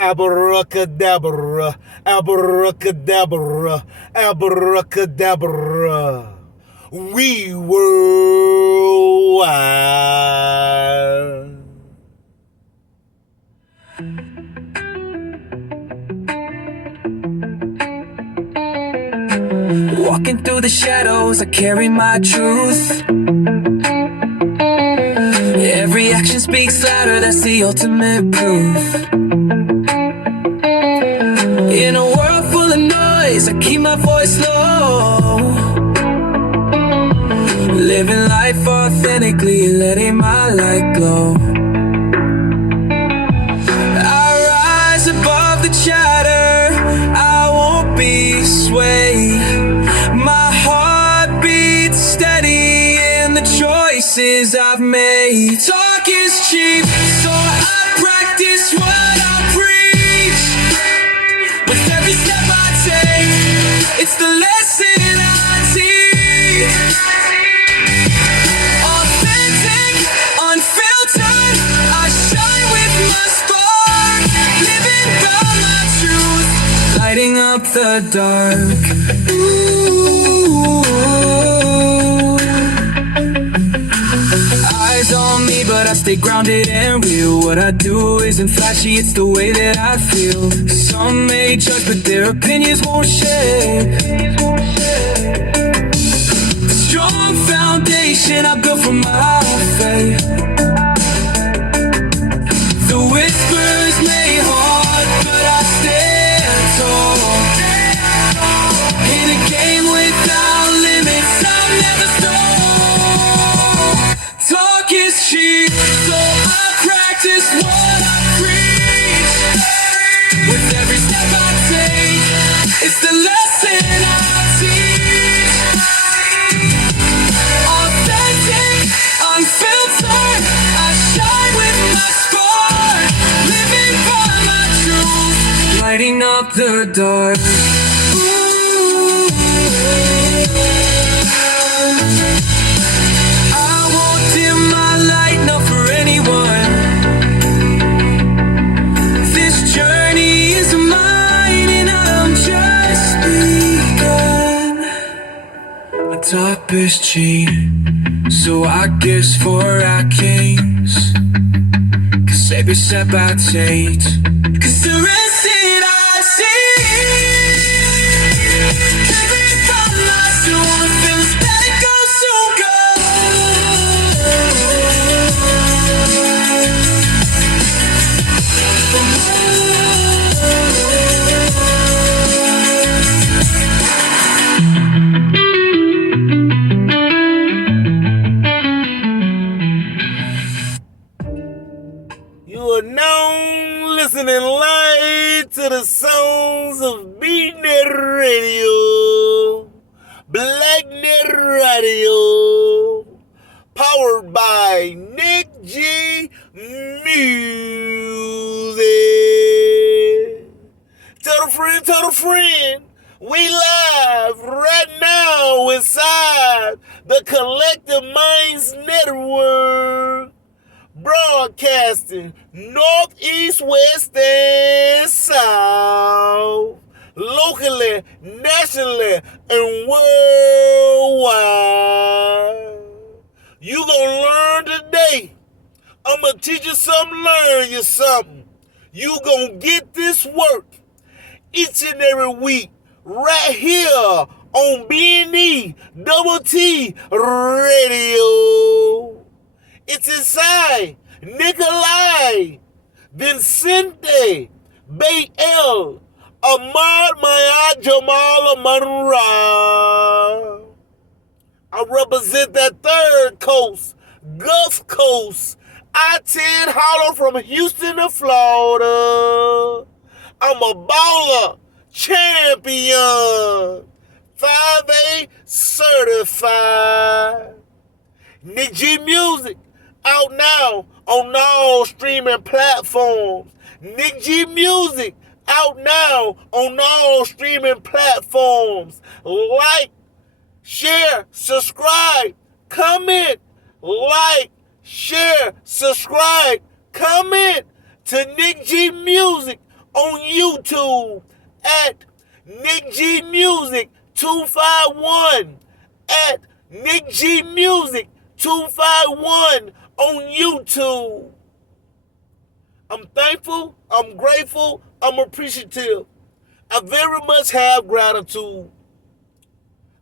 Abracadabra, abracadabra, abracadabra. We worldwide. Walking through the shadows, I carry my truth. Every action speaks louder, that's the ultimate proof. In a world full of noise, I keep my voice low. Living life authentically, letting my light glow. I rise above the chatter, I won't be swayed. My heart beats steady in the choices I've made. Talk is cheap, so I practice what I preach. With every step I take, it's the lesson I teach. Authentic, unfiltered, I shine with my spark. Living by my truth, lighting up the dark. Ooh. Eyes on me, but I stay grounded and real. What I do isn't flashy, it's the way that I feel. Some may judge, but their opinions won't shape. A strong foundation I built from my faith. The whispers may haunt, but I stand tall. In a game without limits, I'll never stall. Talk is cheap, so I practice what I preach. With every step I take, it's the lesson I teach. Authentic, unfiltered, I shine with my spark. Living by my truth, lighting up the dark. I won't dim my light, not for anyone. This journey is mine and I'm just begun. My top is cheap, so I guess for our kings. Cause every step I take, cause the rest that I see. Every time I still wanna feel that it goes so You are now listening live to the sounds of BNet Radio, BlackNet Radio, powered by Nick G Music. Tell a friend, we live right now inside the Collective Minds Network. Broadcasting north, east, west, and south, locally, nationally, and worldwide. You gonna learn today. I'm gonna teach you something, learn you something. You gonna get this work each and every week right here on BNE Double T Radio. It's inside Nikolai, Vincente, Bay-El, Ahmad Mayad Jamal Amanra. I represent that third coast, Gulf Coast, I-10 Hollow from Houston to Florida. I'm a baller, champion, 5A certified. Nick G Music, out now on all streaming platforms. Nick G Music, out now on all streaming platforms. Like, share, subscribe, comment, like, share, subscribe, comment to Nick G Music on YouTube at Nick G Music 251, at Nick G Music 251 on YouTube. I'm thankful, I'm grateful, I'm appreciative. I very much have gratitude.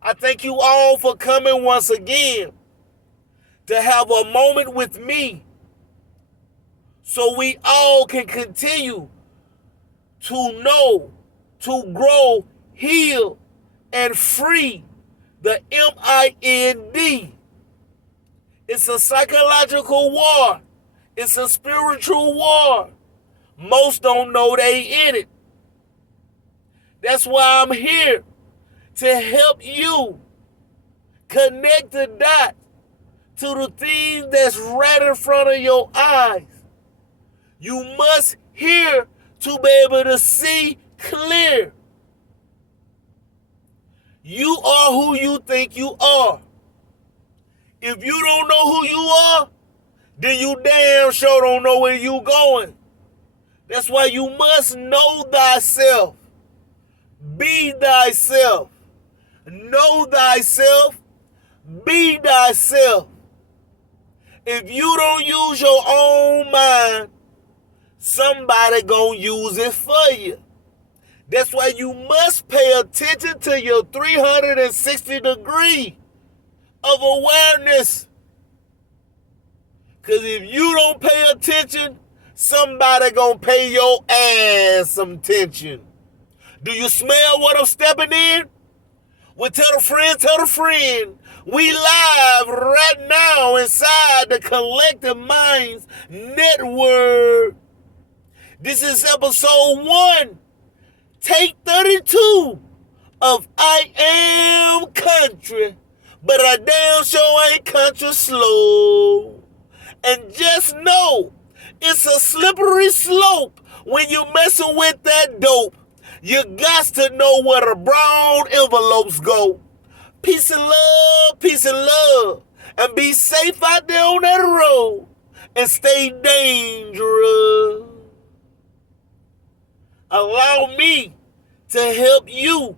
I thank you all for coming once again to have a moment with me so we all can continue to know, to grow, heal, and free the MIND. It's a psychological war. It's a spiritual war. Most don't know they in it. That's why I'm here, to help you connect the dots to the things that's right in front of your eyes. You must hear to be able to see clear. You are who you think you are. If you don't know who you are, then you damn sure don't know where you going. That's why you must know thyself. Be thyself. Know thyself. Be thyself. If you don't use your own mind, somebody gonna use it for you. That's why you must pay attention to your 360 degree of awareness. Because if you don't pay attention, somebody gonna pay your ass some attention. Do you smell what I'm stepping in? Well, tell a friend. We live right now inside the Collective Minds Network. This is episode 1, take 32 of I Am Country, but I damn sure ain't country slow. And just know, it's a slippery slope when you messing with that dope. You got to know where the brown envelopes go. Peace and love, and be safe out there on that road, and stay dangerous. Allow me to help you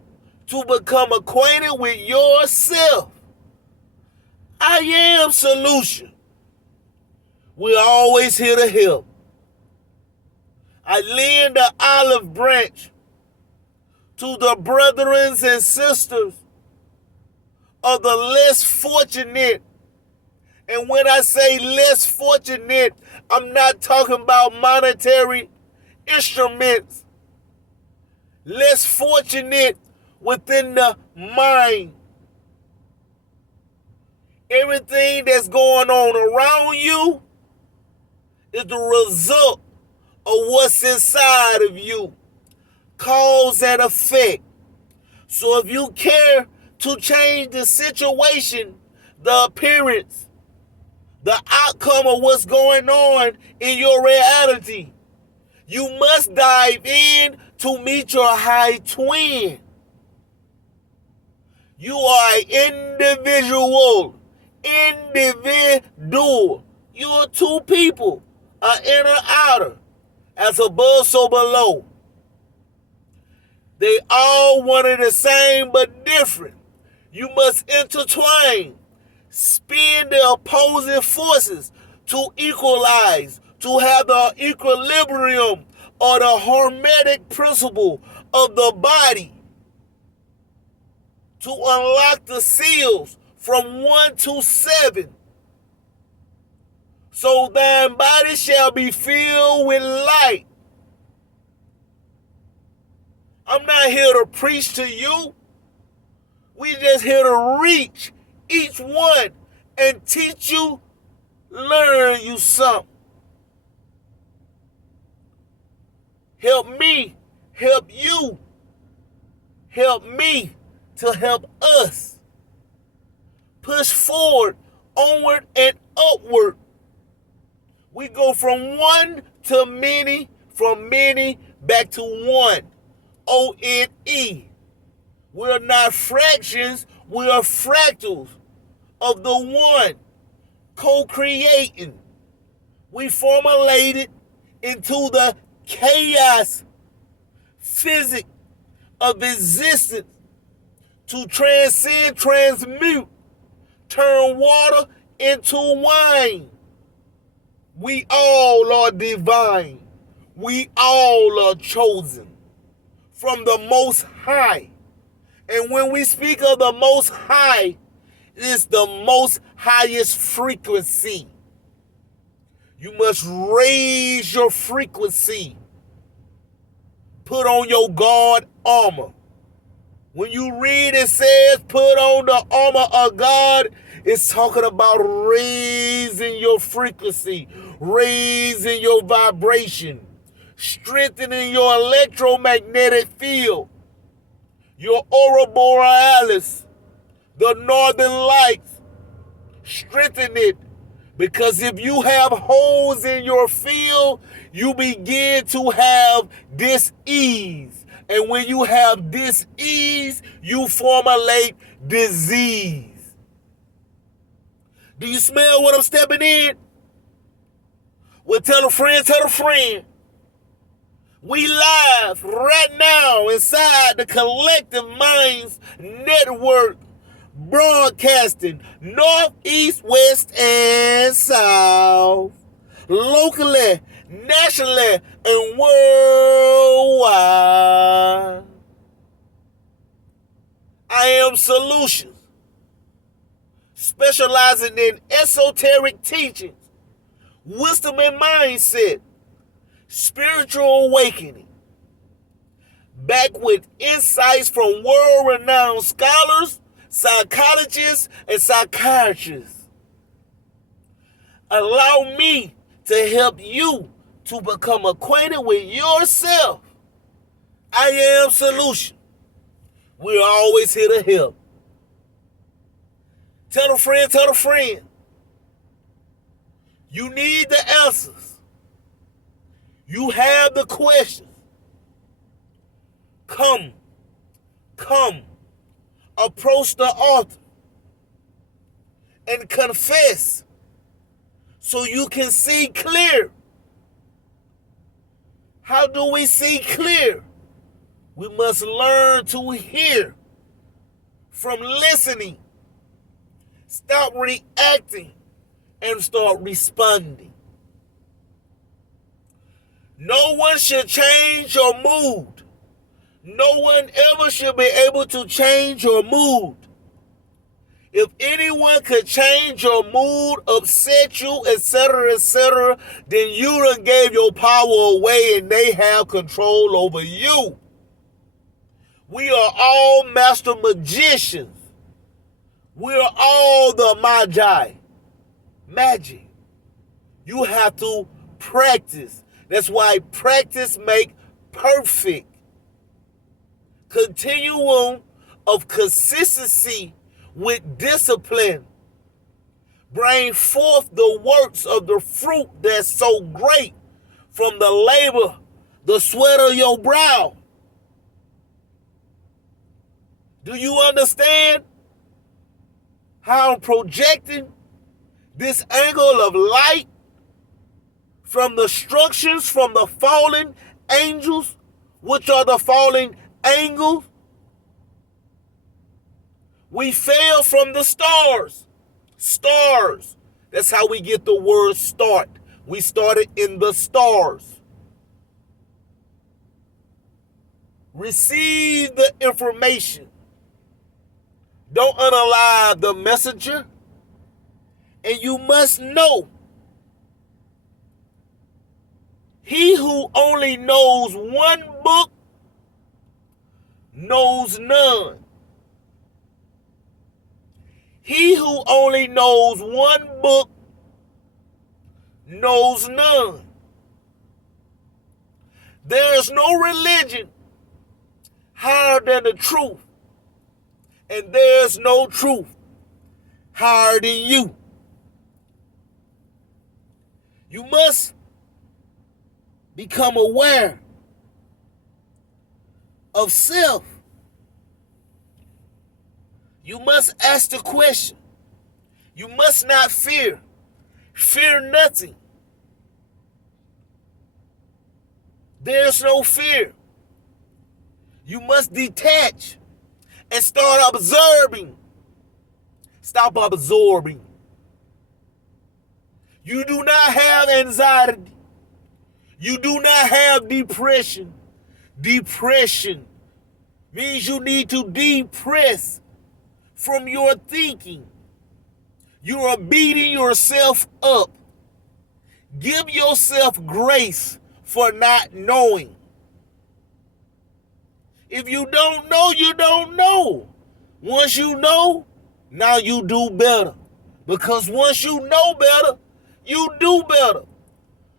to become acquainted with yourself. I am solution. We're always here to help. I lend the olive branch to the brethren and sisters of the less fortunate. And when I say less fortunate, I'm not talking about monetary instruments. Less fortunate within the mind. Everything that's going on around you is the result of what's inside of you. Cause and effect. So if you care to change the situation, the appearance, the outcome of what's going on in your reality, you must dive in to meet your high twin. You are an individual. You are two people, an inner outer, as above so below. They all one and the same but different. You must intertwine, spin the opposing forces to equalize, to have the equilibrium or the hermetic principle of the body, to unlock the seals from 1 to 7. So thine body shall be filled with light. I'm not here to preach to you. We just here to reach each one and teach you, learn you something. Help me, help you, help me to help us. Push forward, onward, and upward. We go from one to many, from many back to one. O-N-E. We are not fractions, we are fractals of the one, co-creating. We formulated into the chaos physics of existence to transcend, transmute, turn water into wine. We all are divine. We all are chosen from the Most High. And when we speak of the Most High, it's the most highest frequency. You must raise your frequency. Put on your God armor. When you read it says put on the armor of God, it's talking about raising your frequency, raising your vibration, strengthening your electromagnetic field, your aurora borealis, the northern lights. Strengthen it. Because if you have holes in your field, you begin to have dis-ease. And when you have dis-ease, you formulate disease. Do you smell what I'm stepping in? Well, tell a friend, tell a friend. We live right now inside the Collective Minds Network, broadcasting north, east, west, and south, locally, nationally, and worldwide. I am Solutions, specializing in esoteric teachings, wisdom and mindset, spiritual awakening, back with insights from world-renowned scholars, psychologists, and psychiatrists. Allow me to help you to become acquainted with yourself. I am Solution. We're always here to help. Tell a friend, tell a friend. You need the answers. You have the questions. Come. Approach the altar and confess so you can see clear. How do we see clear? We must learn to hear from listening. Stop reacting and start responding. No one should change your mood. No one ever should be able to change your mood. If anyone could change your mood, upset you, etc., then you done gave your power away and they have control over you. We are all master magicians. We are all the magi. Magic. You have to practice. That's why practice make perfect. Continuum of consistency with discipline bring forth the works of the fruit that's so great from the labor, the sweat of your brow. Do you understand how I'm projecting this angle of light from the structures from the fallen angels, which are the fallen angels? We fell from the stars. Stars. That's how we get the word start. We started in the stars. Receive the information. Don't unalive the messenger. And you must know. He who only knows one book knows none. He who only knows one book knows none. There is no religion higher than the truth. And there's no truth higher than you. You must become aware of self. You must ask the question. You must not fear. Fear nothing. There's no fear. You must detach and start observing. Stop absorbing. You do not have anxiety. You do not have depression. Depression means you need to depress from your thinking. You are beating yourself up. Give yourself grace for not knowing. If you don't know, you don't know. Once you know, now you do better. Because once you know better, you do better.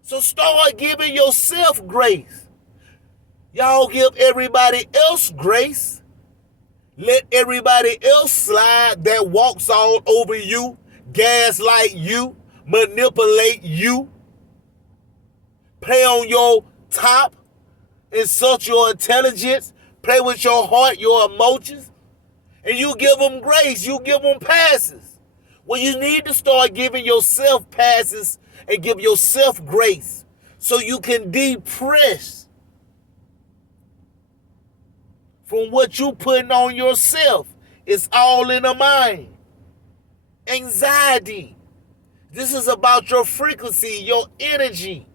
So start giving yourself grace. Y'all give everybody else grace. Let everybody else slide that walks all over you, gaslight you, manipulate you, play on your top, insult your intelligence, play with your heart, your emotions, and you give them grace, you give them passes. Well, you need to start giving yourself passes and give yourself grace so you can depress from what you putting on yourself. It's all in the mind. Anxiety. This is about your frequency, your energy.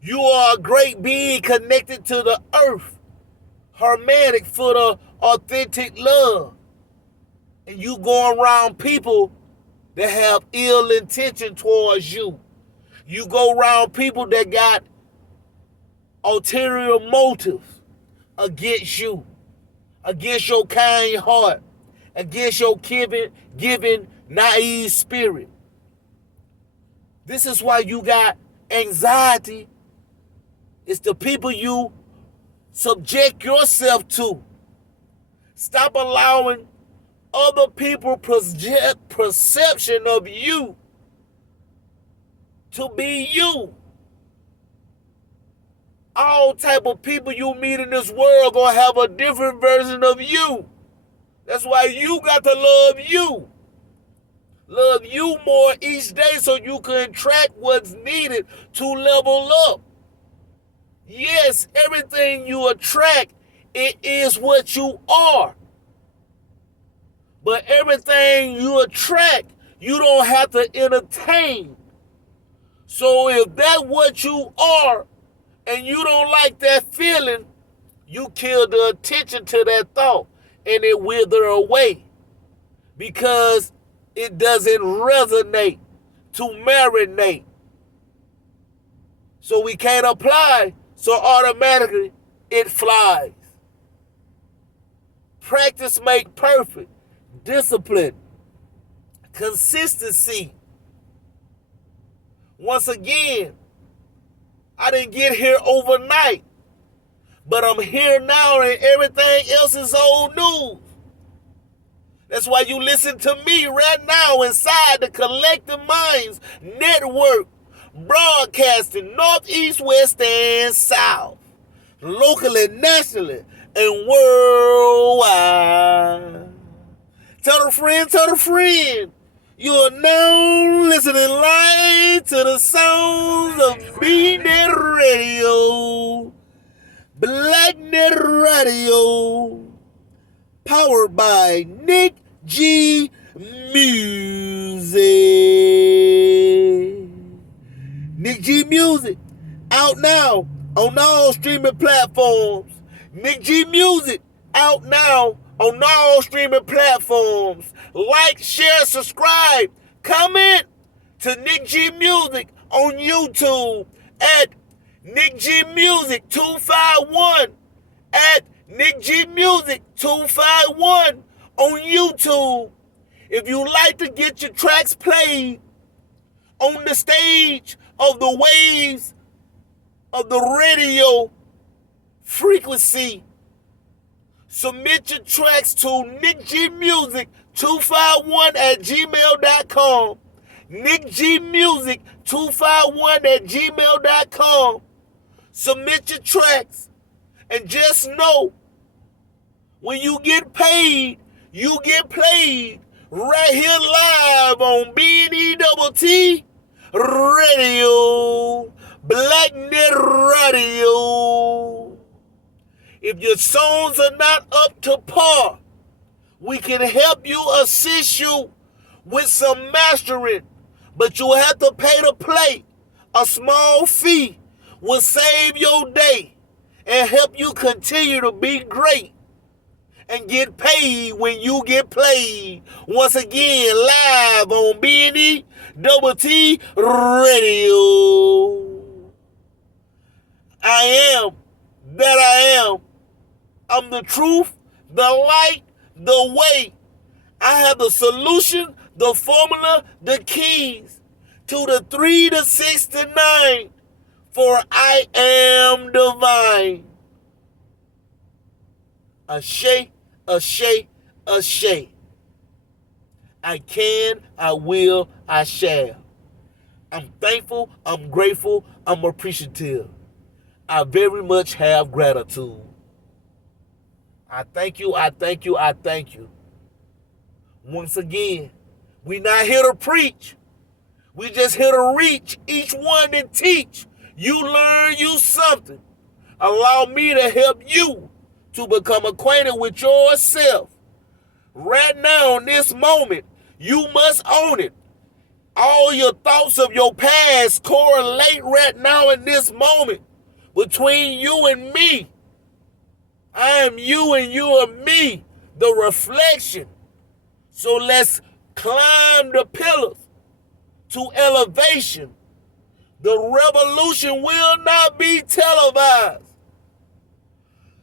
You are a great being connected to the earth, harmonic for the authentic love. And you go around people that have ill intention towards you. You go around people that got ulterior motives against you, against your kind heart, against your giving naive spirit. This is why you got anxiety. It's the people you subject yourself to. Stop allowing other people's perception of you to be you. All type of people you meet in this world gonna have a different version of you. That's why you got to love you. Love you more each day so you can attract what's needed to level up. Yes, everything you attract, it is what you are. But everything you attract, you don't have to entertain. So if that's what you are, and you don't like that feeling, you kill the attention to that thought, and it wither away. Because it doesn't resonate to marinate. So we can't apply, so automatically it flies. Practice make perfect. Discipline. Consistency. Once again, I didn't get here overnight, but I'm here now and everything else is old news. That's why you listen to me right now inside the Collective Minds Network, broadcasting North, East, West, and South, locally, nationally, and worldwide. Tell a friend, tell a friend. You are now listening live to the sounds of BNet Radio, BlackNet Radio, powered by Nick G Music. Nick G Music, out now on all streaming platforms. Nick G Music, out now on all streaming platforms. Like, share, subscribe, comment to Nick G Music on YouTube at Nick G Music 251, at Nick G Music 251 on YouTube. If you like to get your tracks played on the stage of the waves of the radio frequency, submit your tracks to nickgmusic251 at gmail.com. nickgmusic251 at gmail.com. Submit your tracks, and just know, when you get paid, you get played right here live on BNETT Radio, BlackNet Radio. If your songs are not up to par, we can help you, assist you with some mastering, but you have to pay to play. A small fee will save your day and help you continue to be great and get paid when you get played. Once again, live on BNE Double T Radio. I am that I am. I'm the truth, the light, the way. I have the solution, the formula, the keys to the 3 to 6 to 9. For I am divine. Ashe, ashe, ashe. I can, I will, I shall. I'm thankful, I'm grateful, I'm appreciative. I very much have gratitude. I thank you, I thank you, I thank you. Once again, we're not here to preach. We just here to reach each one and teach. You learn you something. Allow me to help you to become acquainted with yourself. Right now, in this moment, you must own it. All your thoughts of your past correlate right now in this moment between you and me. I am you and you are me, the reflection. So let's climb the pillars to elevation. The revolution will not be televised.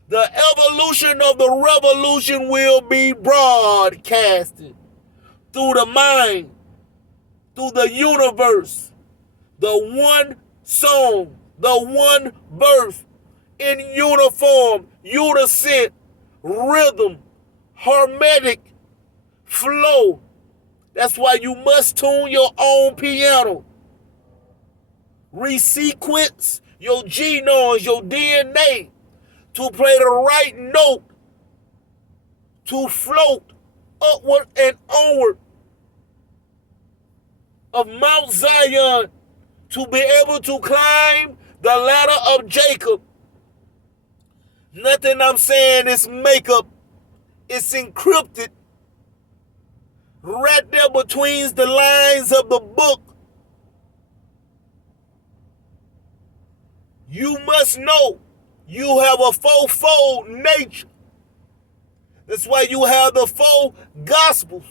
The evolution of the revolution will be broadcasted through the mind, through the universe. The one song, the one birth in uniform, unison, rhythm, harmonic flow. That's why you must tune your own piano. Resequence your genomes, your DNA to play the right note, to float upward and onward of Mount Zion, to be able to climb the ladder of Jacob. Nothing I'm saying is makeup. It's encrypted right there between the lines of the book. You must know you have a fourfold nature. That's why you have the 4 gospels.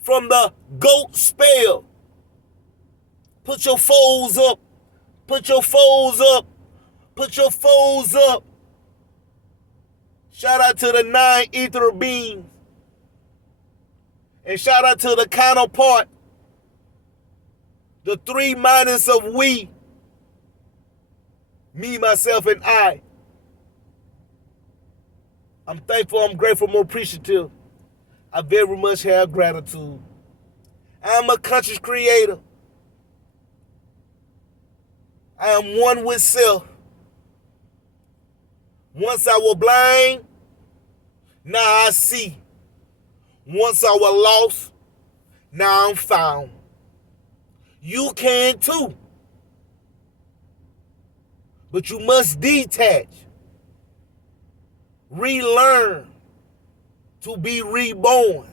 From the goat spell. Put your foes up. Put your foes up. Put your foes up. Shout out to the 9 ether beings. And shout out to the counterpart. The 3 minus of we. Me, myself, and I. I'm thankful, I'm grateful, I'm appreciative. I very much have gratitude. I'm a conscious creator. I am one with self. Once I was blind, now I see. Once I was lost, now I'm found. You can too. But you must detach, relearn, to be reborn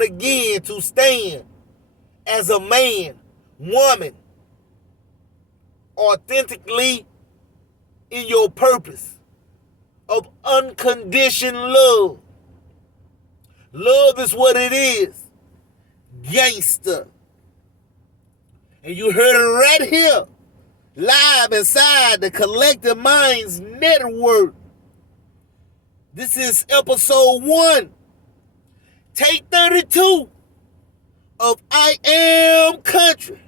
again, to stand as a man, woman, authentically in your purpose of unconditioned love. Love is what it is. Gangster. And you heard it right here, live inside the Collective Minds Network. This is episode 1, take 32 of I Am Country,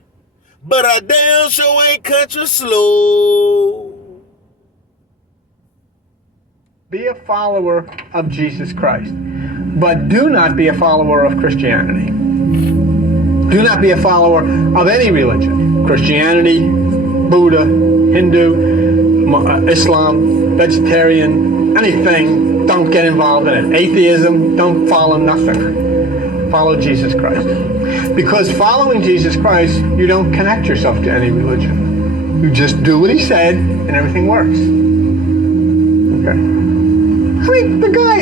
but I damn sure ain't country slow. Be a follower of Jesus Christ, but do not be a follower of Christianity. Do not be a follower of any religion. Christianity, Buddha, Hindu, Islam, vegetarian, anything, don't get involved in it. Atheism, don't follow nothing. Follow Jesus Christ. Because following Jesus Christ, you don't connect yourself to any religion. You just do what he said, and everything works. Okay. I mean, the guy,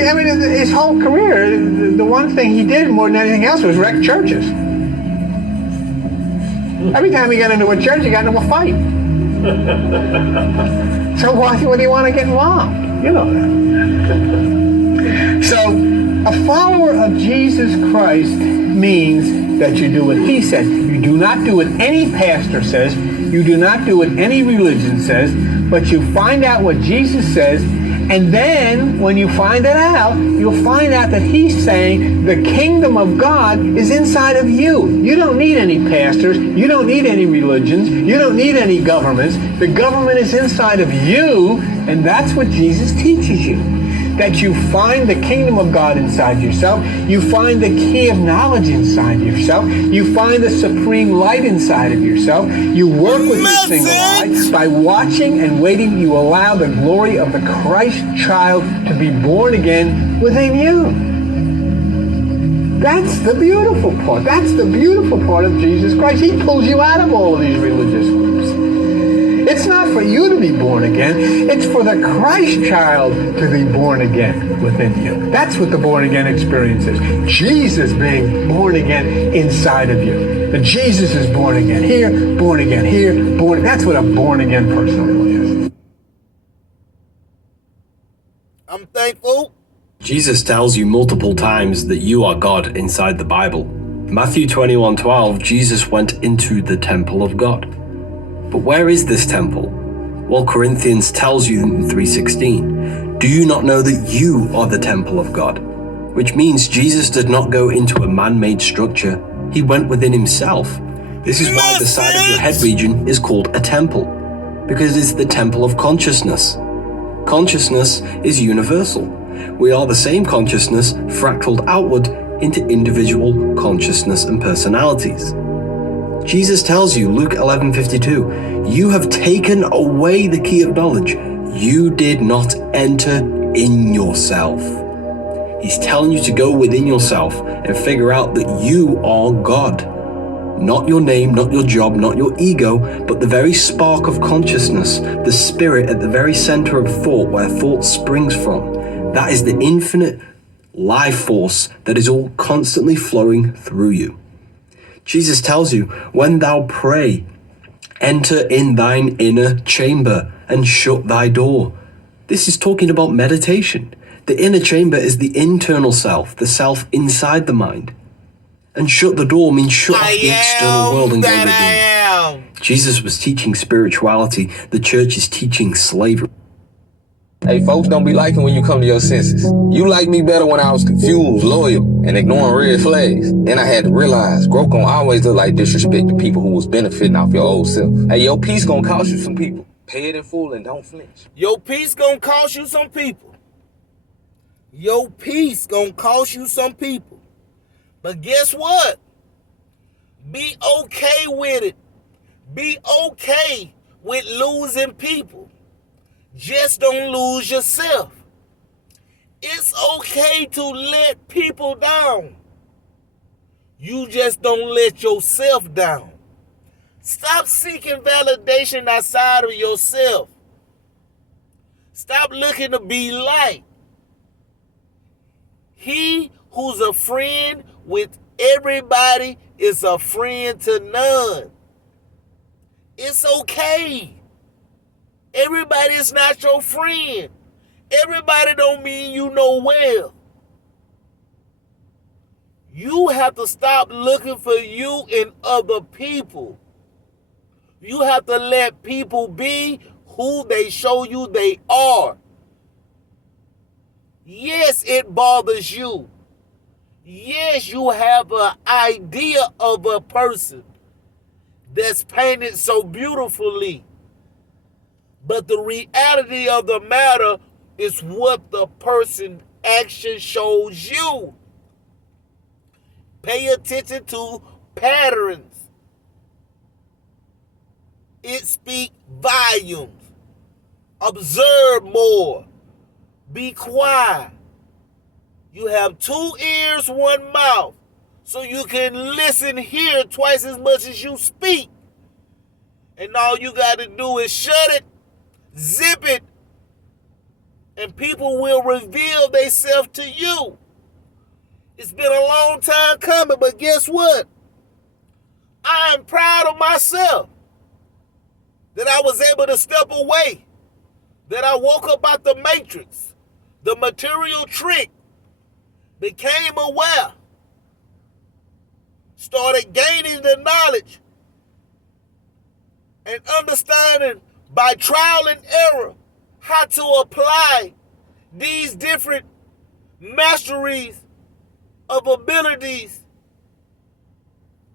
his whole career, the one thing he did more than anything else was wreck churches. Every time he got into a church, he got into a fight. So why do you want to get involved? You know that. So, a follower of Jesus Christ means that you do what he said. You do not do what any pastor says. You do not do what any religion says. But you find out what Jesus says. And then, when you find it out, you'll find out that he's saying the kingdom of God is inside of you. You don't need any pastors. You don't need any religions. You don't need any governments. The government is inside of you, and that's what Jesus teaches you. That you find the kingdom of God inside yourself. You find the key of knowledge inside yourself. You find the supreme light inside of yourself. You work with your single eye. By watching and waiting, you allow the glory of the Christ child to be born again within you. That's the beautiful part. That's the beautiful part of Jesus Christ. He pulls you out of all of these religious groups. It's not for you to be born again. It's for the Christ child to be born again within you. That's what the born again experience is. Jesus being born again inside of you. The Jesus is born again here, born again here, born. That's what a born again person really is. I'm thankful. Jesus tells you multiple times that you are God inside the Bible. Matthew 21:12, Jesus went into the temple of God. But where is this temple? Well, Corinthians tells you in 3:16, do you not know that you are the temple of God? Which means Jesus did not go into a man-made structure. He went within himself. This is why the side of your head region is called a temple, because it's the temple of consciousness. Consciousness is universal. We are the same consciousness fractaled outward into individual consciousness and personalities. Jesus tells you, Luke 11:52, you have taken away the key of knowledge. You did not enter in yourself. He's telling you to go within yourself and figure out that you are God. Not your name, not your job, not your ego, but the very spark of consciousness, the spirit at the very center of thought, where thought springs from. That is the infinite life force that is all constantly flowing through you. Jesus tells you, when thou pray, enter in thine inner chamber and shut thy door. This is talking about meditation. The inner chamber is the internal self, the self inside the mind. And shut the door means shut off the external world and go within. Jesus was teaching spirituality. The church is teaching slavery. Hey, folks don't be liking when you come to your senses. You liked me better when I was confused, loyal, and ignoring red flags. Then I had to realize growth gon' always look like disrespect to people who was benefiting off your old self. Hey, your peace gon' cost you some people. Pay it in full and don't flinch. Your peace gonna cost you some people. Your peace gonna cost you some people. But guess what? Be okay with it. Be okay with losing people. Just don't lose yourself. It's okay to let people down. You just don't let yourself down. Stop seeking validation outside of yourself. Stop looking to be liked. He who's a friend with everybody is a friend to none. It's okay. Everybody is not your friend. Everybody don't mean you know well. You have to stop looking for you in other people. You have to let people be who they show you they are. Yes, it bothers you. Yes, you have an idea of a person that's painted so beautifully. But the reality of the matter is what the person action shows you. Pay attention to patterns. It speaks volumes. Observe more. Be quiet. You have 2 ears, 1 mouth, so you can listen here twice as much as you speak. And all you got to do is shut it, zip it, and people will reveal themselves to you. It's been a long time coming, but guess what? I am proud of myself that I was able to step away, that I woke up out the matrix, the material trick, became aware, started gaining the knowledge and understanding by trial and error how to apply these different masteries of abilities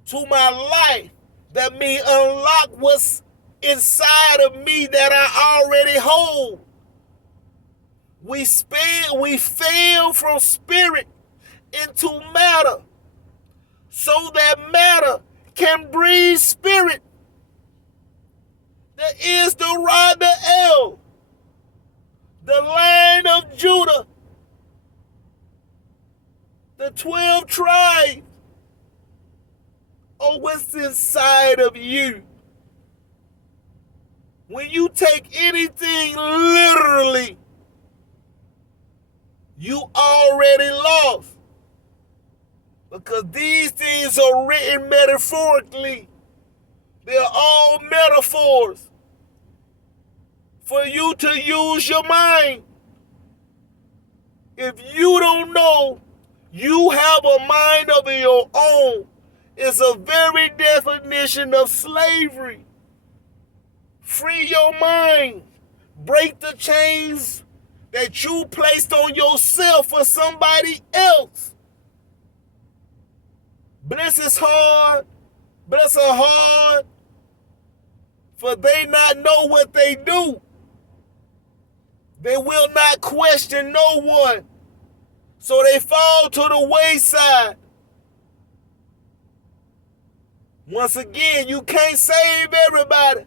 to my life that may unlock what's inside of me that I already hold. We fail from spirit into matter so that matter can breathe spirit. There is the Rod the L, the Lion of Judah, the 12 tribes are what's inside of you. When you take anything literally, you already lost. Because these things are written metaphorically. They're all metaphors for you to use your mind. If you don't know you have a mind of your own, it's a very definition of slavery. Free your mind. Break the chains that you placed on yourself for somebody else. Bless is hard. Bless are hard. For they not know what they do. They will not question no one. So they fall to the wayside. Once again, you can't save everybody.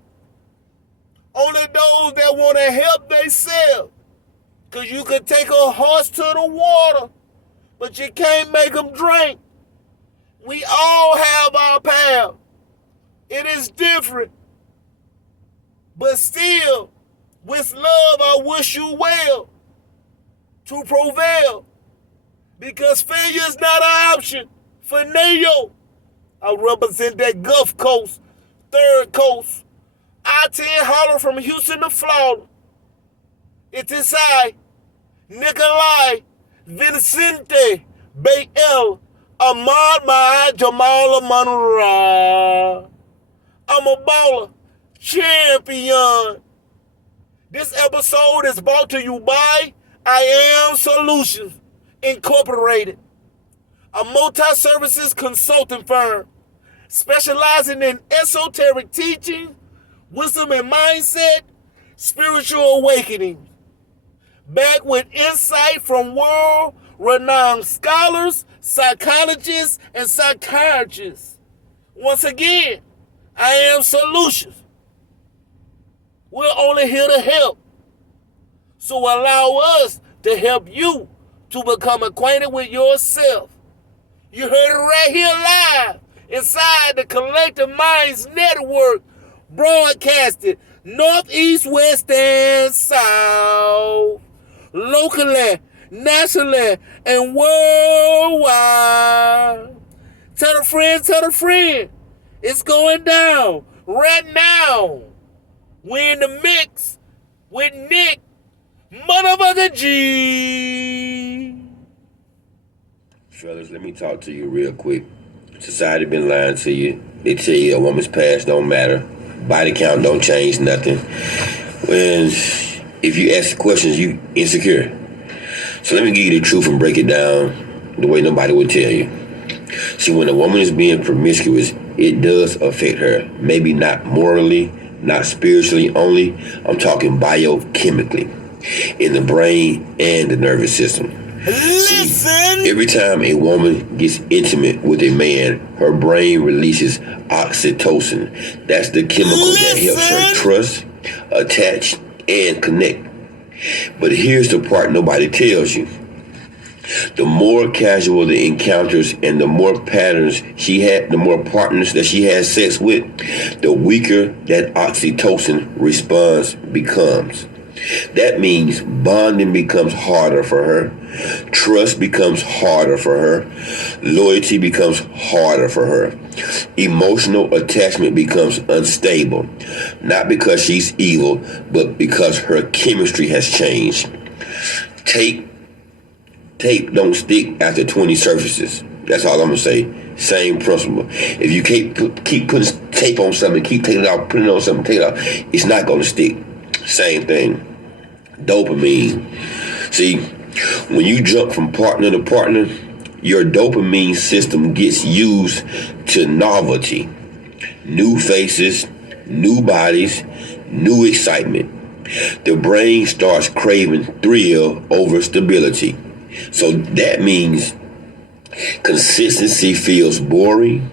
Only those that want to help themselves. Because you could take a horse to the water, but you can't make them drink. We all have our path. It is different. But still, with love, I wish you well to prevail. Because failure is not an option for Neo. I represent that Gulf Coast, Third Coast, I-10 holler from Houston to Florida. It is I, Nikolai Vincente Bael Ahmad Mahal Jamal Manura. I'm a baller, champion. This episode is brought to you by I Am Solutions Incorporated, a multi-services consulting firm specializing in esoteric teaching, wisdom and mindset, spiritual awakening, backed with insight from world-renowned scholars, psychologists, and psychiatrists. Once again, I Am Solutions. We're only here to help. So allow us to help you to become acquainted with yourself. You heard it right here live inside the Collective Minds Network, broadcasted northeast, west, and south, locally, nationally, and worldwide. Tell a friend, it's going down right now. We're in the mix with Nick, motherfucker G. Fellas, let me talk to you real quick. Society been lying to you. They tell you a woman's past don't matter. Body count don't change nothing. When if you ask questions, you insecure. So let me give you the truth and break it down the way nobody would tell you. See, when a woman is being promiscuous, it does affect her. Maybe not morally, not spiritually only. I'm talking biochemically in the brain and the nervous system. Listen! See, every time a woman gets intimate with a man, her brain releases oxytocin. That's the chemical that helps her trust, attach, and connect. But here's the part nobody tells you. The more casual the encounters and the more patterns the more partners that she has sex with, the weaker that oxytocin response becomes. That means bonding becomes harder for her, trust becomes harder for her, loyalty becomes harder for her, emotional attachment becomes unstable, not because she's evil, but because her chemistry has changed. Tape don't stick after 20 surfaces. That's all I'm gonna say. Same principle. If you keep putting tape on something, keep taking it out, putting it on something, take it out, it's not gonna stick. Same thing. Dopamine. See, when you jump from partner to partner, your dopamine system gets used to novelty, new faces, new bodies, new excitement. The brain starts craving thrill over stability. So that means consistency feels boring,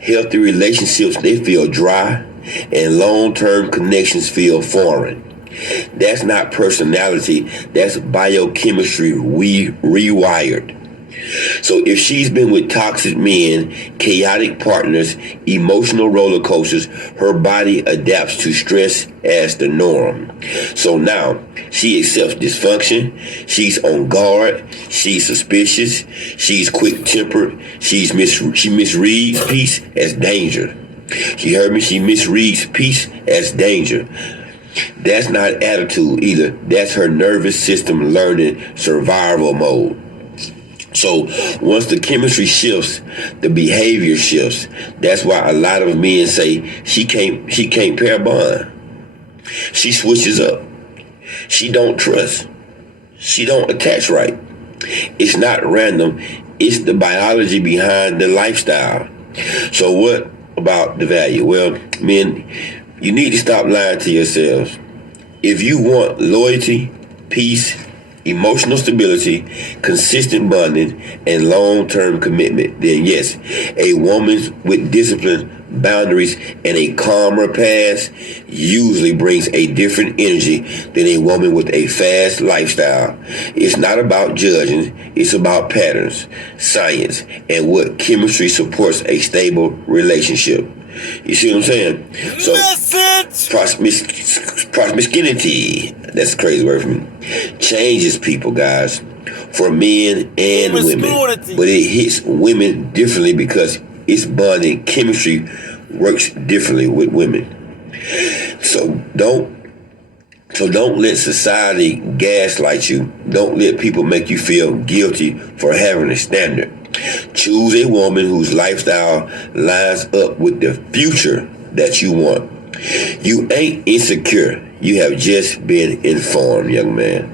healthy relationships, they feel dry, and long-term connections feel foreign. That's not personality, that's biochemistry rewired. So if she's been with toxic men, chaotic partners, emotional roller coasters, her body adapts to stress as the norm. So now she accepts dysfunction, she's on guard, she's suspicious, she's quick-tempered, she misreads peace as danger. You heard me? She misreads peace as danger. That's not attitude either. That's her nervous system learning survival mode. So once the chemistry shifts, the behavior shifts. That's why a lot of men say she can't pair bond. She switches up. She don't trust. She don't attach right. It's not random. It's the biology behind the lifestyle. So what about the value? Well, men, you need to stop lying to yourselves. If you want loyalty, peace, emotional stability, consistent bonding, and long-term commitment, then yes, a woman with discipline, boundaries, and a calmer past usually brings a different energy than a woman with a fast lifestyle. It's not about judging, it's about patterns, science, and what chemistry supports a stable relationship. You see what I'm saying? So, promiscuity, that's a crazy word for me, changes people, guys, for men and women. But it hits women differently because its bonding chemistry works differently with women. So don't let society gaslight you. Don't let people make you feel guilty for having a standard. Choose a woman whose lifestyle lines up with the future that you want. You ain't insecure. You have just been informed, young man.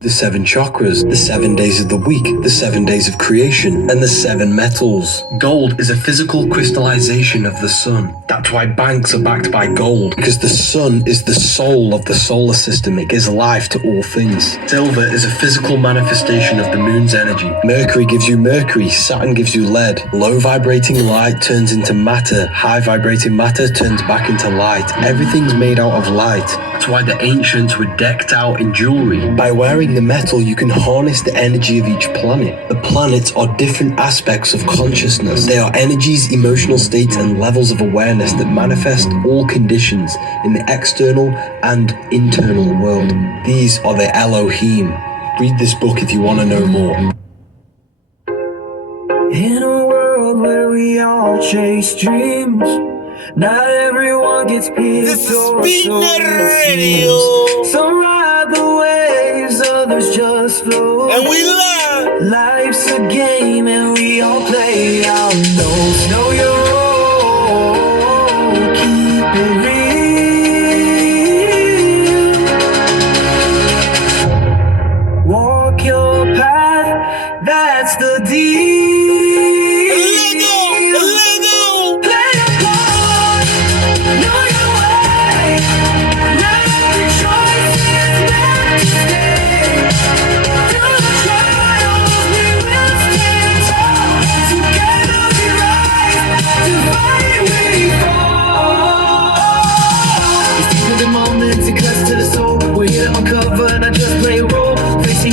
The 7 chakras, the 7 days of the week, the 7 days of creation, and the 7 metals. Gold is a physical crystallization of the sun. That's why banks are backed by gold, because the sun is the soul of the solar system. It gives life to all things. Silver is a physical manifestation of the moon's energy. Mercury gives you mercury, Saturn gives you lead. Low vibrating light turns into matter, high vibrating matter turns back into light. Everything's made out of light. That's why the ancients were decked out in jewelry. By wearing the metal, you can harness the energy of each planet. The planets are different aspects of consciousness. They are energies, emotional states, and levels of awareness that manifest all conditions in the external and internal world. These are the Elohim. Read this book if you want to know more. In a world where we all chase dreams, not everyone gets picked. This is Speednet Radio. Some ride the waves, others just flow. And we live. Life's a game and we all play our notes. Know your role, keep it real. Walk your path, that's the deal.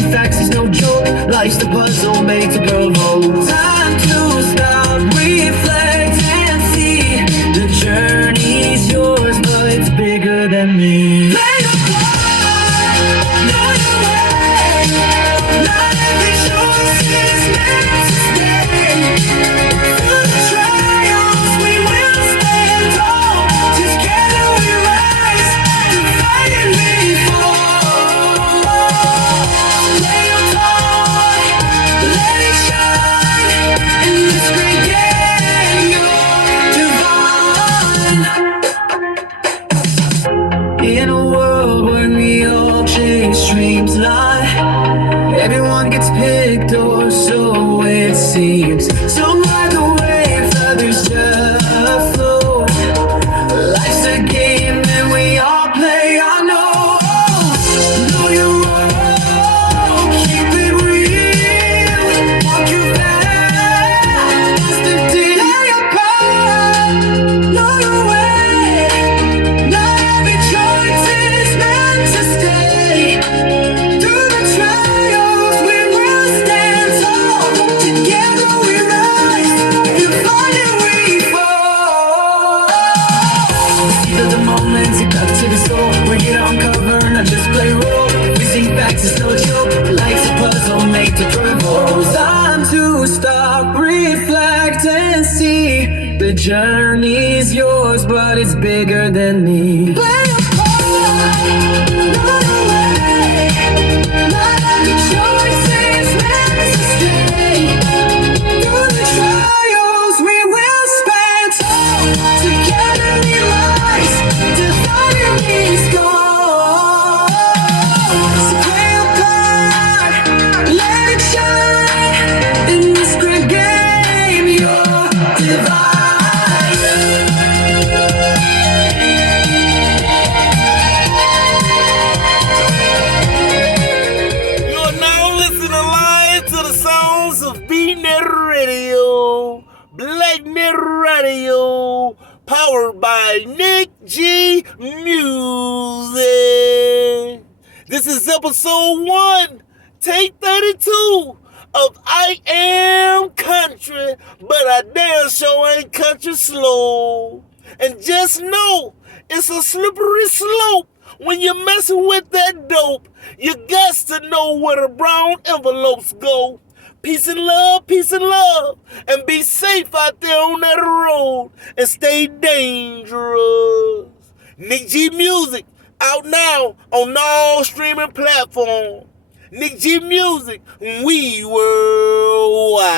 Facts is no brings it back to the soul. We're here to uncover, not just play role. If we see facts, it's no joke. Life's a puzzle made to propose. Time to stop, reflect, and see. The journey's yours, but it's bigger than me. Play a part, not a way. Not every choice is meant to stay. Through the trials we will spend, together we rise, divided we go. So play a part, let it shine. In this great game, you're divine. You're now listening live to the sounds of B-Net Radio, Black Net Radio, powered by Nick G Music. This is episode 1, take 32 of I Am Country, but I damn sure ain't country slow. And just know, it's a slippery slope when you're messing with that dope. You got to know where the brown envelopes go. Peace and love, and be safe out there on that road, and stay dangerous. Nick G Music, out now on all streaming platforms. Nick G Music, we worldwide.